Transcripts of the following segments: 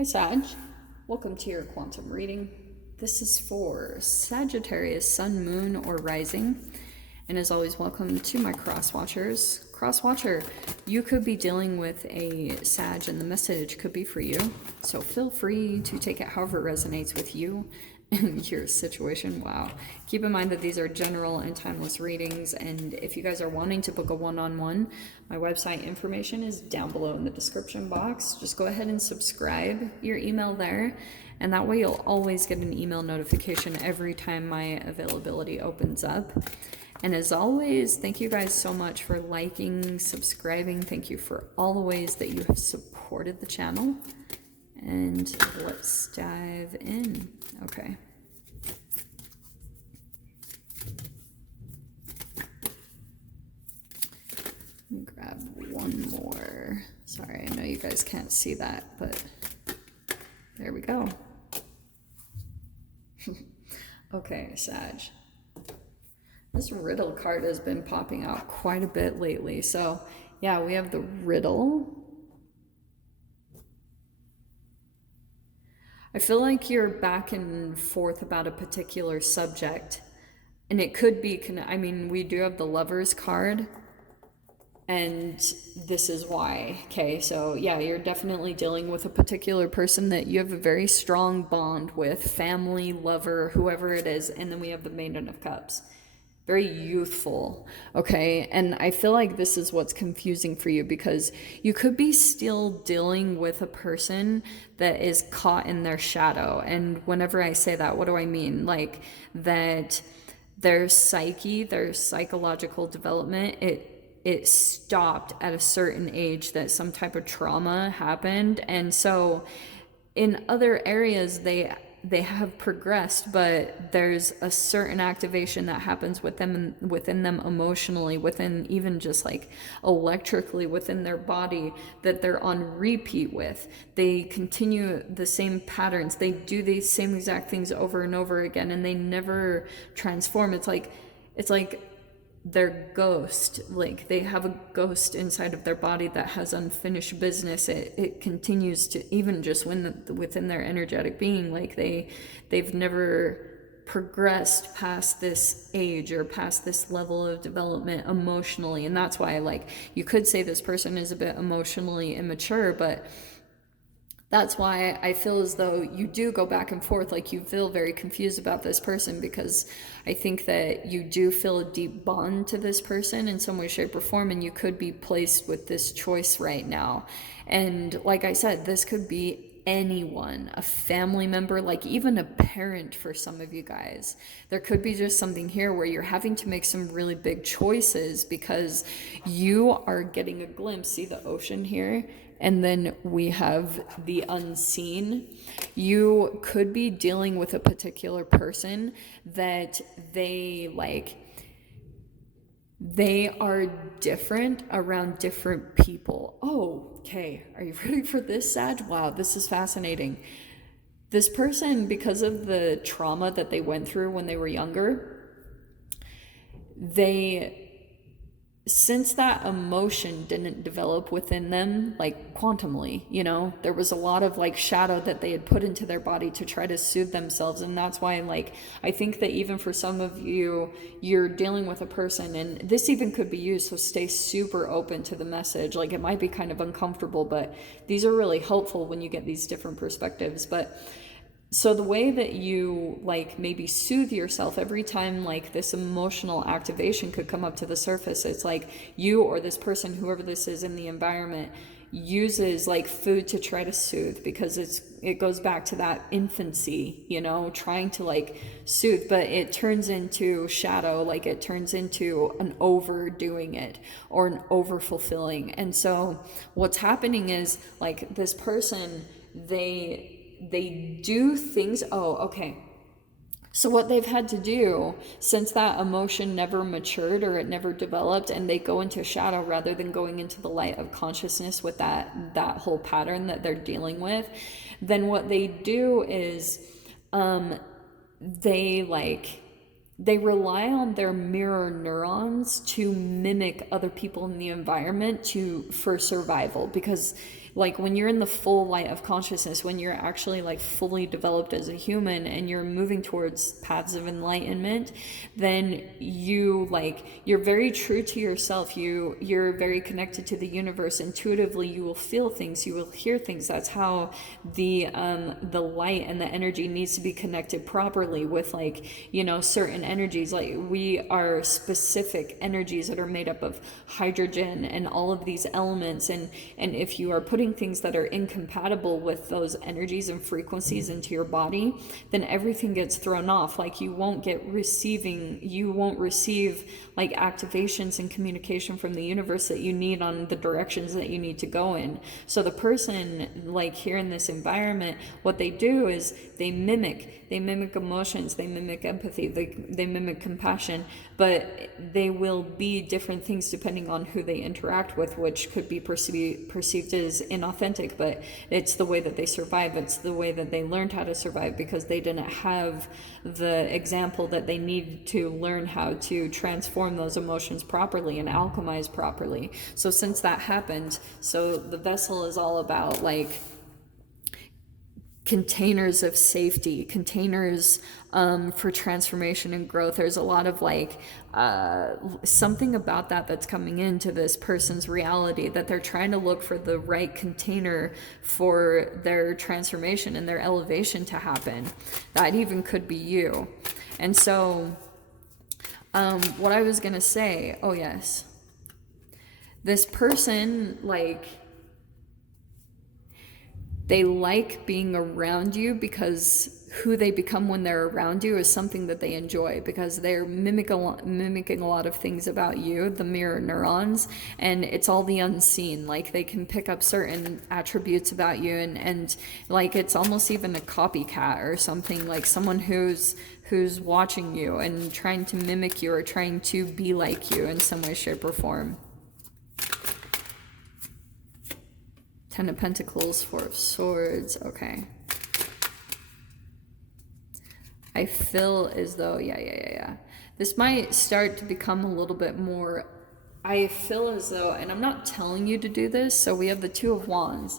Hi Sag, welcome to your quantum reading. This is for Sagittarius, Sun, Moon, or Rising. And as always, welcome to my cross watchers. Cross watcher, you could be dealing with a Sag and the message could be for you. So feel free to take it however resonates with you and your situation. Wow. Keep in mind that these are general and timeless readings, and if you guys are wanting to book a one-on-one, my website information is down below in the description box. Just go ahead and subscribe your email there, and that way you'll always get an email notification every time my availability opens up. And as always, thank you guys so much for liking, subscribing. Thank you for all the ways that you have supported the channel. And let's dive in. Okay. Let me grab one more. Sorry, I know you guys can't see that, but there we go. Okay, Sag. This riddle card has been popping out quite a bit lately. So, yeah, we have the riddle. I feel like you're back and forth about a particular subject. And it could be, I mean, we do have the Lovers card. And this is why. Okay, so yeah, you're definitely dealing with a particular person that you have a very strong bond with. Family, lover, whoever it is. And then we have the Maiden of Cups. Very youthful, okay? And I feel like this is what's confusing for you, because you could be still dealing with a person that is caught in their shadow. And whenever I say that, what do I mean? Like that their psyche, their psychological development, it stopped at a certain age, that some type of trauma happened. And so in other areas, they have progressed, but there's a certain activation that happens within them emotionally, within even just like electrically within their body, that they're on repeat with. They continue the same patterns. They do these same exact things over and over again, and they never transform. It's like their ghost, like they have a ghost inside of their body that has unfinished business. It continues to, even just within their energetic being, like they've never progressed past this age or past this level of development emotionally. And that's why, like, you could say this person is a bit emotionally immature, but that's why I feel as though you do go back and forth, like you feel very confused about this person, because I think that you do feel a deep bond to this person in some way, shape, or form, and you could be placed with this choice right now. And like I said, this could be anyone, a family member, like even a parent for some of you guys. There could be just something here where you're having to make some really big choices because you are getting a glimpse. See the ocean here? And then we have the unseen. You could be dealing with a particular person that they are different around different people. Oh, okay. Are you ready for this, Sag? Wow, this is fascinating. This person, because of the trauma that they went through when they were younger, since that emotion didn't develop within them, like quantumly, you know, there was a lot of like shadow that they had put into their body to try to soothe themselves. And that's why, like, I think that even for some of you, you're dealing with a person, and this even could be you, so stay super open to the message. Like, it might be kind of uncomfortable, but these are really helpful when you get these different perspectives. But so the way that you like maybe soothe yourself every time like this emotional activation could come up to the surface, it's like you or this person, whoever this is in the environment, uses like food to try to soothe, because it goes back to that infancy, you know, trying to like soothe, but it turns into shadow, like it turns into an overdoing it or an over fulfilling. And so what's happening is, like, this person, they do things. Oh, okay. So what they've had to do, since that emotion never matured or it never developed, and they go into shadow rather than going into the light of consciousness with that whole pattern that they're dealing with, then what they do is they rely on their mirror neurons to mimic other people in the environment for survival, because like when you're in the full light of consciousness, when you're actually like fully developed as a human and you're moving towards paths of enlightenment, then you're very true to yourself. You're very connected to the universe. Intuitively, you will feel things, you will hear things. That's how the light and the energy needs to be connected properly with, like, you know, certain energies. Like, we are specific energies that are made up of hydrogen and all of these elements, and if you are putting things that are incompatible with those energies and frequencies into your body, then everything gets thrown off. Like, you won't receive like activations and communication from the universe that you need on the directions that you need to go in. So the person, like, here in this environment, what they do is they mimic emotions, they mimic empathy, they mimic compassion, but they will be different things depending on who they interact with, which could be perceived as inauthentic, but it's the way that they survive. It's the way that they learned how to survive, because they didn't have the example that they need to learn how to transform those emotions properly and alchemize properly. So since that happened, so the vessel is all about like containers of safety, containers for transformation and growth. There's a lot of like something about that that's coming into this person's reality, that they're trying to look for the right container for their transformation and their elevation to happen. That even could be you. And so what I was gonna say, oh yes, this person, like, they like being around you because who they become when they're around you is something that they enjoy, because they're mimicking a lot of things about you, the mirror neurons, and it's all the unseen. Like, they can pick up certain attributes about you, and like, it's almost even a copycat or something, like someone who's watching you and trying to mimic you or trying to be like you in some way, shape, or form. Ten of Pentacles, Four of Swords. Okay. I feel as though, yeah. This might start to become a little bit more, I feel as though, and I'm not telling you to do this, so we have the Two of Wands.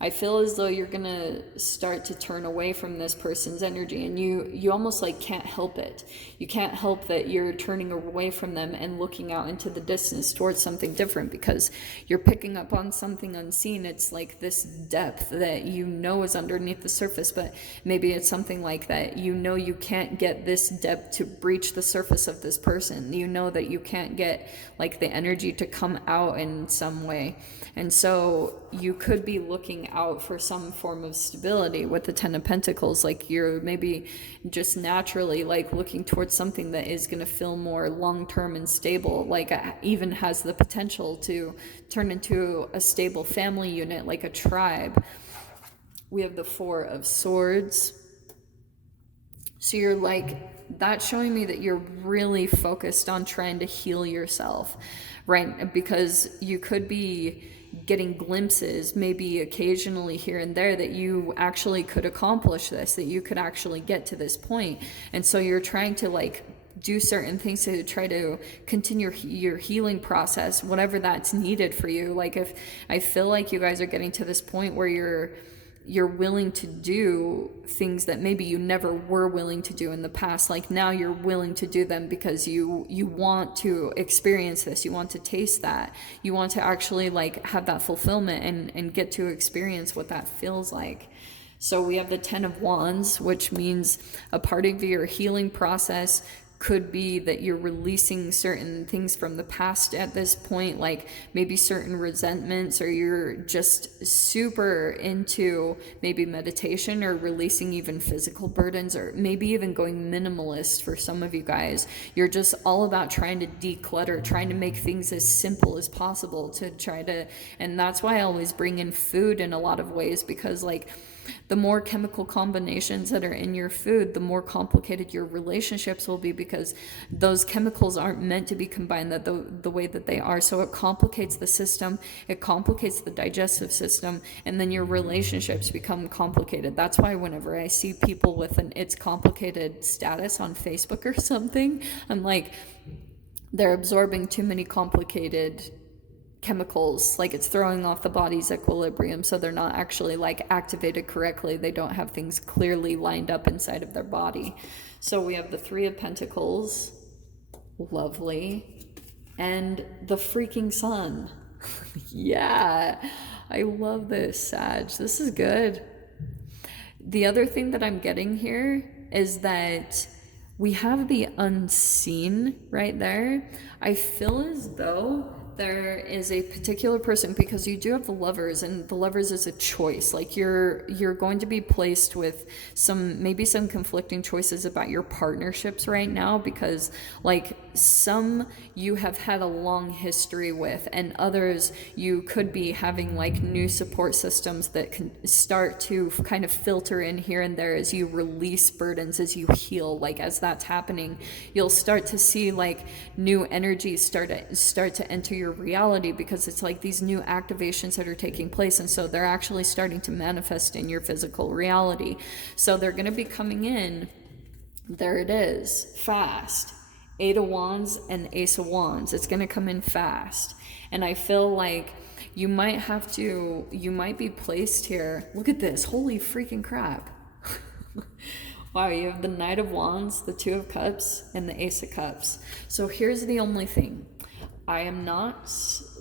I feel as though you're going to start to turn away from this person's energy, and you almost like can't help it. You can't help that you're turning away from them and looking out into the distance towards something different, because you're picking up on something unseen. It's like this depth that you know is underneath the surface, but maybe it's something like that. You know you can't get this depth to breach the surface of this person. You know that you can't get like the energy to come out in some way. And so you could be looking out for some form of stability with the Ten of Pentacles. Like, you're maybe just naturally like looking towards something that is going to feel more long-term and stable, like even has the potential to turn into a stable family unit, like a tribe. We have the Four of Swords. So you're like, that's showing me that you're really focused on trying to heal yourself, right? Because you could be getting glimpses, maybe occasionally here and there, that you actually could accomplish this, that you could actually get to this point. And so you're trying to like do certain things to try to continue your healing process, whatever that's needed for you. Like, if I feel like you guys are getting to this point where you're willing to do things that maybe you never were willing to do in the past. Like, now you're willing to do them because you want to experience this. You want to taste that. You want to actually like have that fulfillment and get to experience what that feels like. So we have the Ten of Wands, which means a part of your healing process could be that you're releasing certain things from the past at this point, like maybe certain resentments, or you're just super into maybe meditation or releasing even physical burdens, or maybe even going minimalist for some of you guys. You're just all about trying to declutter, trying to make things as simple as possible to try to, and that's why I always bring in food in a lot of ways, because like, the more chemical combinations that are in your food, the more complicated your relationships will be, because those chemicals aren't meant to be combined the way that they are. So it complicates the system, it complicates the digestive system, and then your relationships become complicated. That's why whenever I see people with an "it's complicated" status on Facebook or something, I'm like, they're absorbing too many complicated chemicals, like it's throwing off the body's equilibrium, so they're not actually like activated correctly. They don't have things clearly lined up inside of their body. So we have the Three of Pentacles, lovely, and the freaking Sun. Yeah, I love this, Sag. This is good. The other thing that I'm getting here is that we have the unseen right there. I feel as though there is a particular person, because you do have the Lovers, and the Lovers is a choice. Like you're going to be placed with maybe some conflicting choices about your partnerships right now, because like some you have had a long history with, and others you could be having like new support systems that can start to kind of filter in here and there as you release burdens, as you heal. Like as that's happening, you'll start to see like new energies start to enter your reality, because it's like these new activations that are taking place, and so they're actually starting to manifest in your physical reality. So they're going to be coming in, there it is, fast. Eight of Wands and Ace of Wands. It's going to come in fast. And I feel like you might be placed here. Look at this, holy freaking crap. Wow, you have the Knight of Wands, the Two of Cups, and the Ace of Cups. So here's the only thing. I am not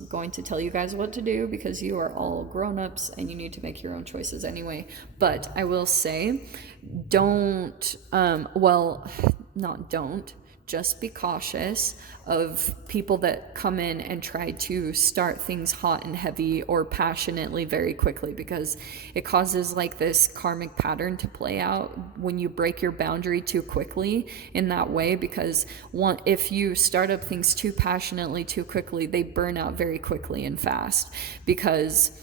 going to tell you guys what to do, because you are all grown-ups and you need to make your own choices anyway. But I will say, just be cautious of people that come in and try to start things hot and heavy or passionately very quickly, because it causes like this karmic pattern to play out when you break your boundary too quickly in that way. Because if you start up things too passionately too quickly, they burn out very quickly and fast, because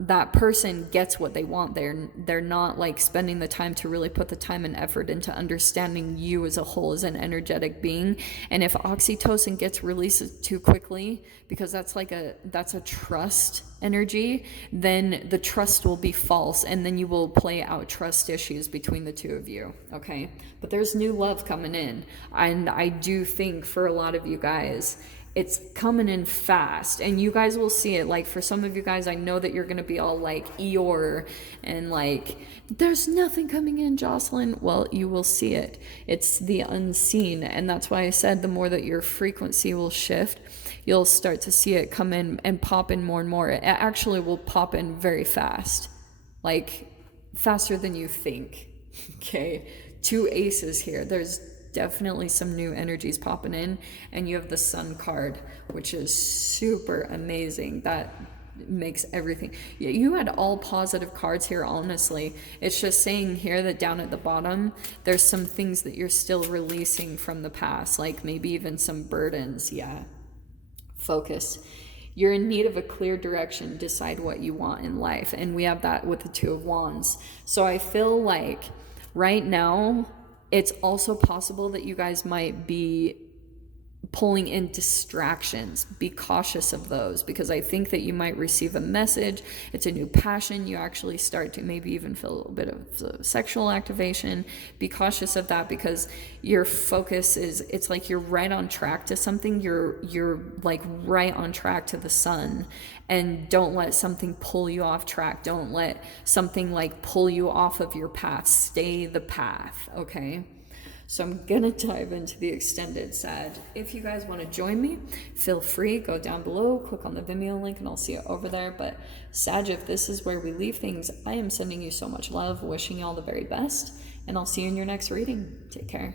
that person gets what they want. They're not like spending the time to really put the time and effort into understanding you as a whole, as an energetic being. And if oxytocin gets released too quickly, because that's a trust energy, then the trust will be false, and then you will play out trust issues between the two of you. Okay, but there's new love coming in, and I do think for a lot of you guys, it's coming in fast, and you guys will see it. Like for some of you guys, I know that you're going to be all like Eeyore and like, there's nothing coming in, Jocelyn. Well, you will see it. It's the unseen. And that's why I said the more that your frequency will shift, you'll start to see it come in and pop in more and more. It actually will pop in very fast, like faster than you think. Okay, two aces here. There's definitely some new energies popping in, and you have the Sun card, which is super amazing. That makes everything. You had all positive cards here, honestly. It's just saying here that down at the bottom, there's some things that you're still releasing from the past, like maybe even some burdens. Yeah. Focus. You're in need of a clear direction. Decide what you want in life. And we have that with the Two of Wands. So I feel like right now, it's also possible that you guys might be pulling in distractions. Be cautious of those, because I think that you might receive a message. It's a new passion. You actually start to maybe even feel a little bit of sexual activation. Be cautious of that, because your focus it's like you're right on track to something. You're like right on track to the Sun, and don't let something pull you off track. Don't let something like pull you off of your path. Stay the path, okay? So I'm gonna dive into the extended, Sag. If you guys want to join me, feel free, go down below, click on the Vimeo link, and I'll see you over there. But Sag, if this is where we leave things, I am sending you so much love, wishing you all the very best, and I'll see you in your next reading. Take care.